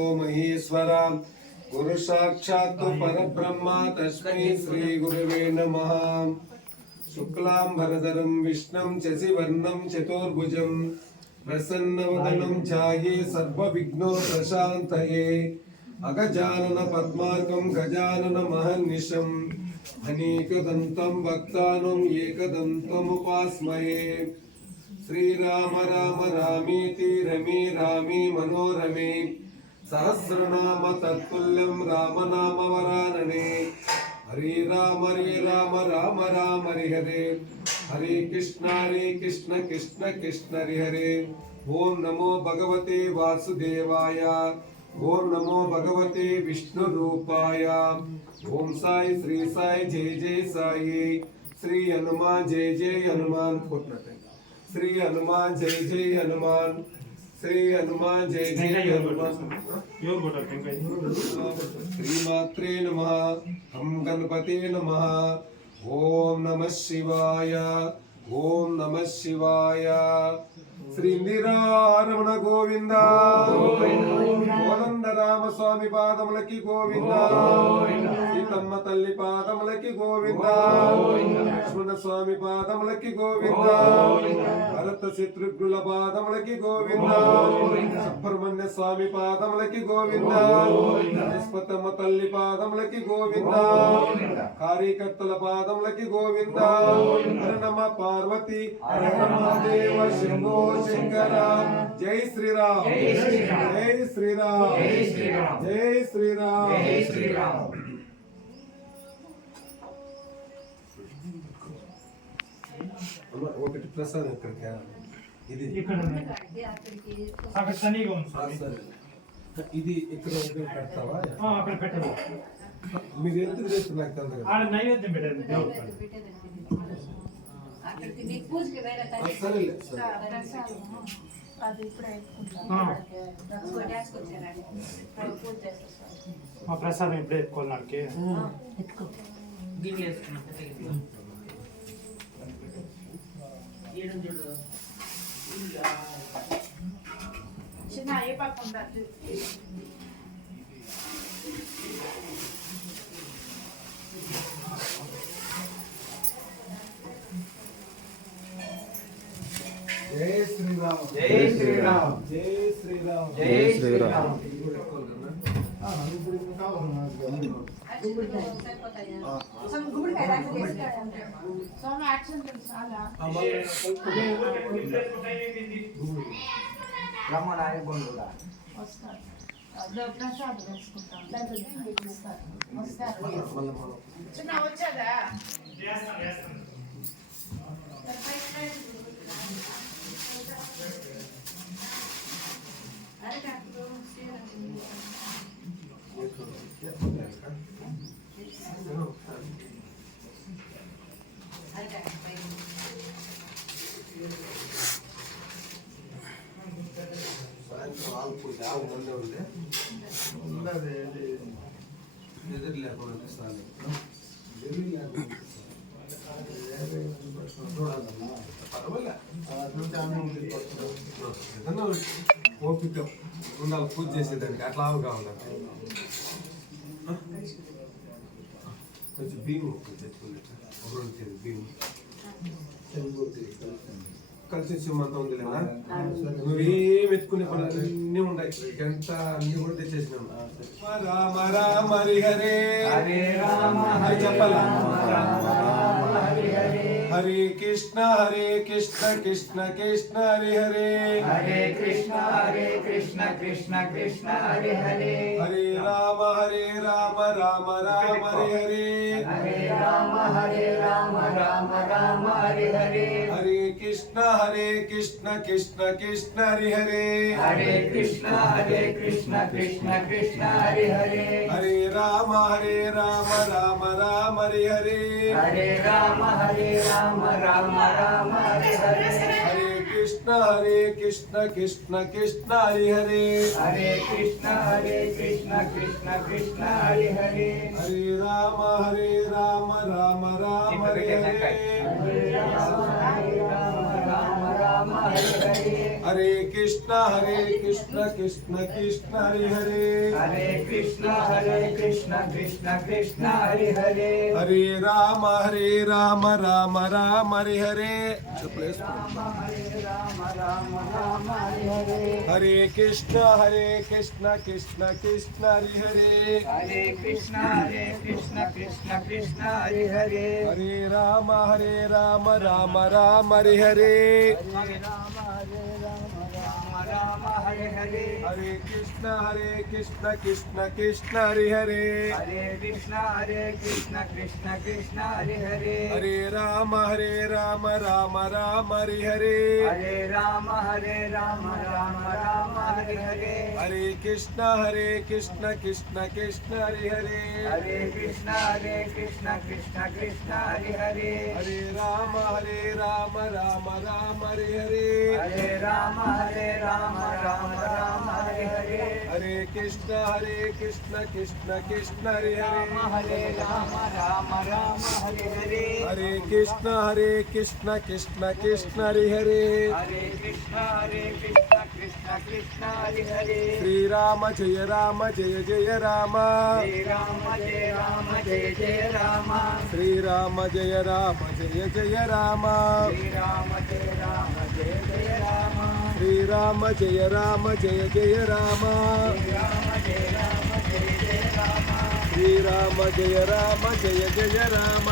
देवो महेश्वरा गुरु साक्षात् परब्रह्म तस्मै श्री गुरुवे नमः। शुक्लांबरधरं विष्णुं शशिवर्णं चतुर्भुजं प्रसन्नवदनं ध्याये सर्वविघ्नोपशान्तये। अगजानन पद्मार्कं गजानन महर्निशम् अनेकदन्तं भक्तानां एकदन्तमुपास्महे। श्रीराम राम रामेति रमे रामे मनोरमे सहस्रनाम तत्तुल्यं राम वरानने। हरे राम राम राम हरे हरे हरे कृष्ण कृष्ण कृष्ण हरे हरे। ओम नमो भगवते वासुदेवाय ओम नमो भगवते विष्णु रूपाय। ओम साई श्री साई जय जय साई। श्री हनुमान जय हनुमान। श्री हनुमान जय हनुमान। श्री हनुमान जय हनुमान। श्रीमात्रे नमः। हम गणपते नमः। ओम नमः शिवाय ओम नमः शिवाय। श्री इंदिरारमण गोविंद కోదండ రామ స్వామి పాదములకి గోవింద సీతమ్మ తల్లి పాదములకి గోవింద లక్ష్మణ స్వామి పాదములకి గోవింద భరత శత్రుఘ్నుల పాదములకి గోవింద సుబ్రహ్మణ్య స్వామి పాదములకి గోవింద బృహస్పతమ్మ తల్లి పాదములకి గోవింద కార్యకర్తల పాదములకి గోవింద నమ పార్వతి దేవ శంభో శంకర। జై శ్రీరామ్ జై శ్రీరామ్ జై శ్రీరామ్ జై శ్రీరామ్। ఒకటి ప్రసాదం ఇక్కడికి ఇది ఇది ఇక్కడ పెడతావా? అక్కడ పెట్టదు మీరు ఎందుకు చేస్తున్నారు కదా నైవేద్యం పెట్టండి సరే ప్రసాదం ఇప్పుడు ఎత్తుకోవాలకి చిన్న ఏ పక్క ఉండాలి జై శ్రీరామ్ జై శ్రీరామ్ జై శ్రీరామ్ జై శ్రీరామ్। రమ్మనాయ బంధువులా చిన్న వచ్చాదా ఎదురు లేకుండా ఓపిక ఉండాలి పూజ చేసేదానికి అట్లా కావాలి కొంచెం బియ్యం తెచ్చుకున్నట్టు ఒక 2 కేజీ బియ్యం కలిసి సిమ్మంతా ఉంది లేదా నువ్వేం ఎత్తుకునే పని అన్నీ ఉన్నాయి ఎంత అన్ని కూడా తెచ్చేసినాం। రామ రామ హరి హరే హరే రామ చెప్పాలా హరే కృష్ణ కృష్ణ కృష్ణ హరి హరే హరే కృష్ణ కృష్ణ కృష్ణ హరే హరే హరే రామ రామ రామ హరి హరే హరే రామ రామ హరే హరే హరే కృష్ణ కృష్ణ కృష్ణ హరి హరే హరే కృష్ణ కృష్ణ కృష్ణ హరే హరే హరే రామ రామ రామ హరి హరే హరే రామ రామ హరే హరే హరే కృష్ణ కృష్ణ కృష్ణ హరి హరే హరే కృష్ణ కృష్ణ హరే హరే హరే రామ రామ రామ హరి హరే హరే రామ రామ హరే హరే హరే కృష్ణ కృష్ణ కృష్ణ హరే హరే హరే కృష్ణ కృష్ణ కృష్ణ హరే హరే హరే రామ రామ రామ హరే హరే హరే కృష్ణ కృష్ణ కృష్ణ హరే హరే హరే కృష్ణ కృష్ణ కృష్ణ హరే హరే హరే రామ రామ రామ హరే హరే రామ హరే హరే హరే కృష్ణ కృష్ణ కృష్ణ హరే హరే హరే కృష్ణ కృష్ణ కృష్ణ హరే హరే హరే రామ రామ రామ హరే హరే హరే రామ రామ హరే హరే హరే కృష్ణ కృష్ణ కృష్ణ హరే హరే హరే కృష్ణ కృష్ణ హరే హరే హరే రామ రామ రామ హరే హరే హరే రామ రామ హరే హరే హరే కృష్ణ కృష్ణ కృష్ణ హరే హరే హరే రామ రామ హరే హరే హరే కృష్ణ కృష్ణ కృష్ణ హరే హరే హరే కృష్ణ కృష్ణ హరే హరే శ్రీరామ జయ రామ జయ రామ శ్రీరామ జయ రామ జయ రామ శ్రీరామ జయ రామ జయ రామ శ్రీరామ జయ రామ జయ రామ శ్రీరామ జయ రామ జయ రామ శ్రీరామ జయ రామ జయ రామ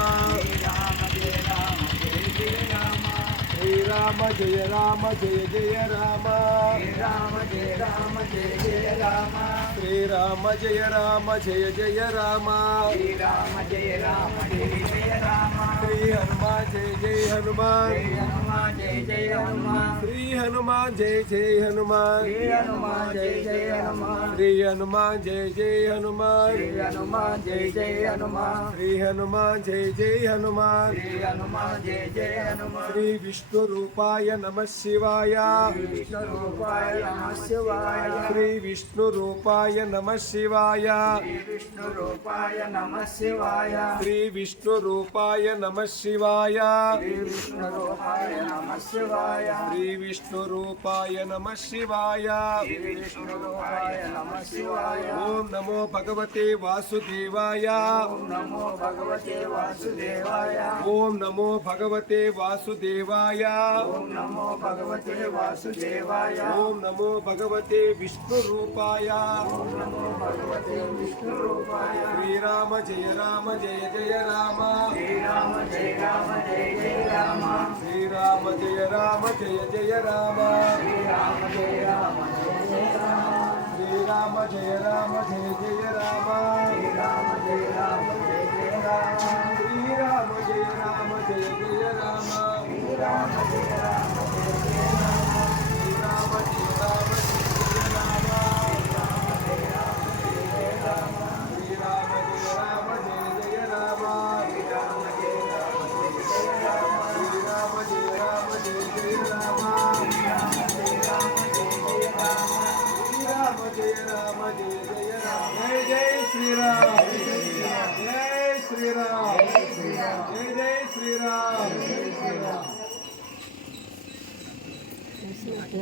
శ్రీరామ జయ రామ జయ రామ శ్రీరామ జయ రామ జయ రామ శ్రీ హనుమాన్ జయ హనుమాన్ శ్రీ హనుమాన్ జయ హనుమాన్ శ్రీ హనుమాన్ జయ హనుమాన్ శ్రీ హనుమాన్ జయ హనుమాన్ శ్రీ విష్ణు రూపాయ నమ శివాయ శ్రీ విష్ణు రూపాయ నమ శివాయ విష్ణురూపాయ నమ శివాయ శ్రీ విష్ణు రూపాయ నమ శివాయ విష్ణురూపాయ నమ శివాయ శ్రీ విష్ణు రూపాయ నమ శివాయ విష్ణురూపాయ నమ శివాయ ఓం నమో భగవతే వాసుదేవాయ ఓం నమో భగవతే వాసుదేవాయ ఓం నమో భగవతే వాసుదేవాయ ఓం నమో భగవతే వాసుదేవాయ ఓం నమో భగవతే విష్ణు రూపాయ ఓం నమో భగవతే విష్ణురూపాయ శ్రీరామ జయ రామ జయ రామ శ్రీరామ జయ రామ జయ రామ శ్రీరామ జయ రామ జయ రామ శ్రీరామ జయ రామ జయ రామ శ్రీరామ జయ రామ జయ రామ శ్రీరామ జయ రామ జయ రామ శ్రీరామ జయ రామ జయ రామ శ్రీరామ జయ రామ జయ శ్రీరామ రామ జయ రామ జయ రామ శ్రీరామ జయ రామ జయ రామ శ్రీరామ జయ రామ జయ రామ శ్రీరామ జయ రామ జయ రామ జయ శ్రీరామ్ జయ శ్రీరామ్ జయ శ్రీరామ్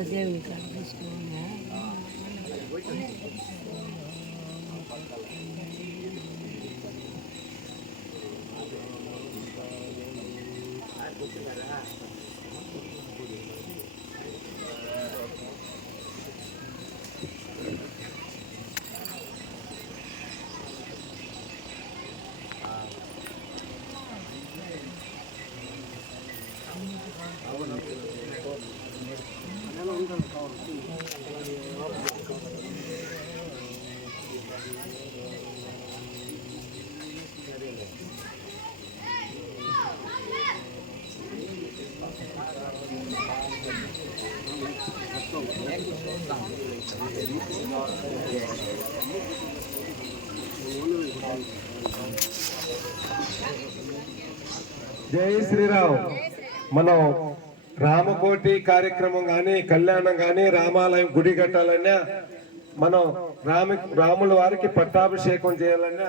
దేవుని కాడ తీసుకున్నా జై శ్రీరామ్. మనం రామకోటి కార్యక్రమం కానీ కళ్యాణం కానీ రామాలయం గుడి కట్టాలన్నా మనం రాముల వారికి పట్టాభిషేకం చేయాలన్నా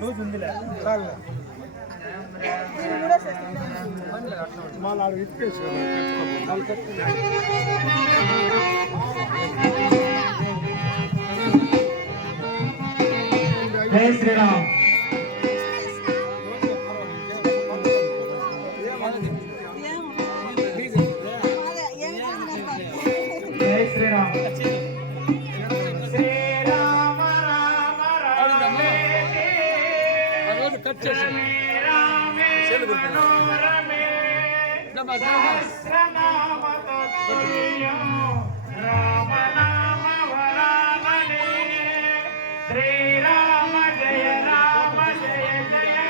లూజ్ ఉందిలే చాలు మా నాలుగు ఇచ్చేసి జై శ్రీరామ్. జై శ్రీరామ్. శ్రీరామ జయ రామ జయ జయ.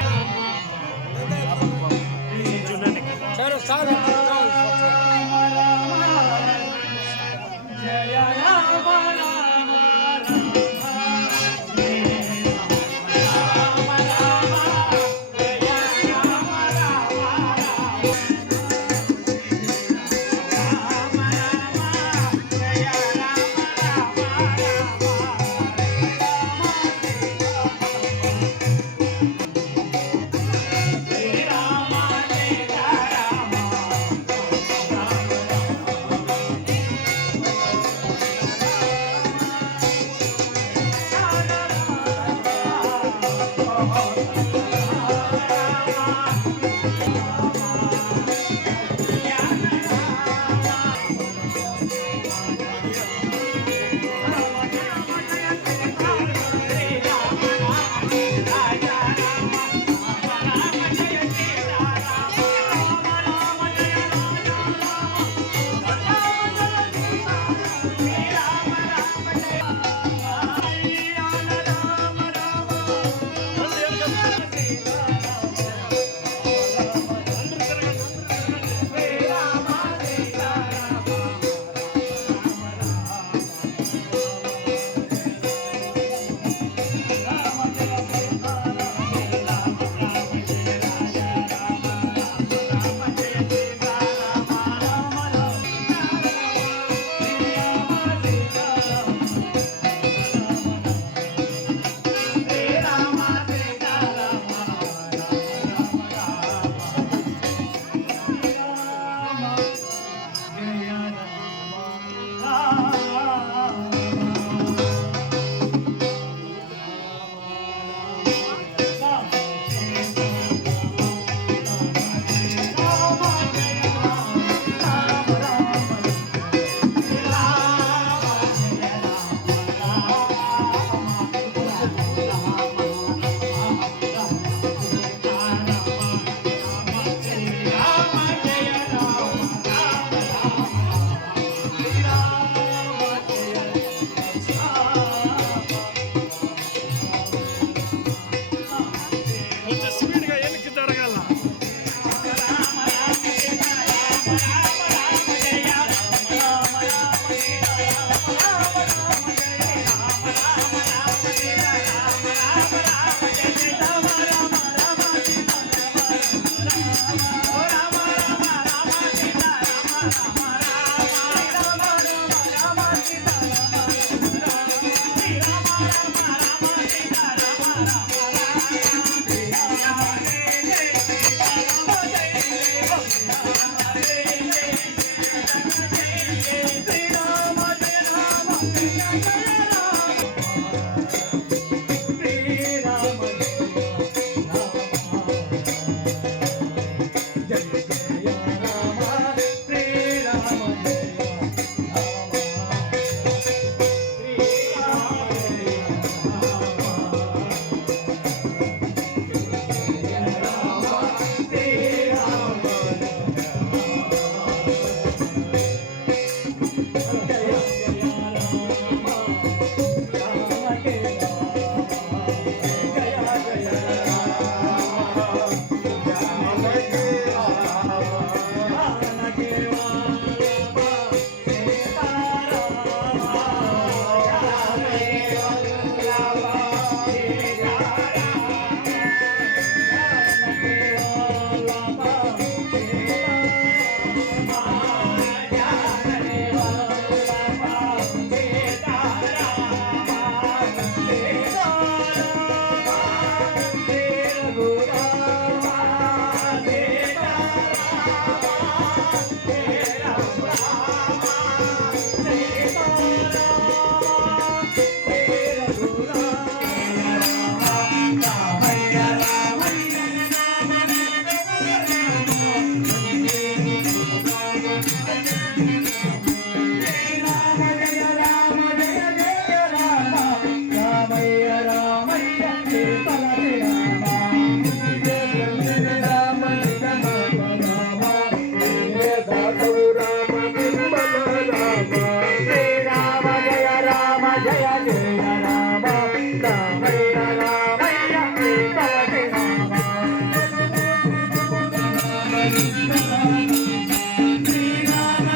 శ్రీరామ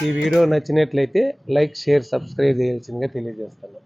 మీకు ఈ వీడియో నచ్చినట్లయితే లైక్ షేర్ సబ్స్క్రైబ్ చేయాల్సిందిగా తెలియజేస్తాను.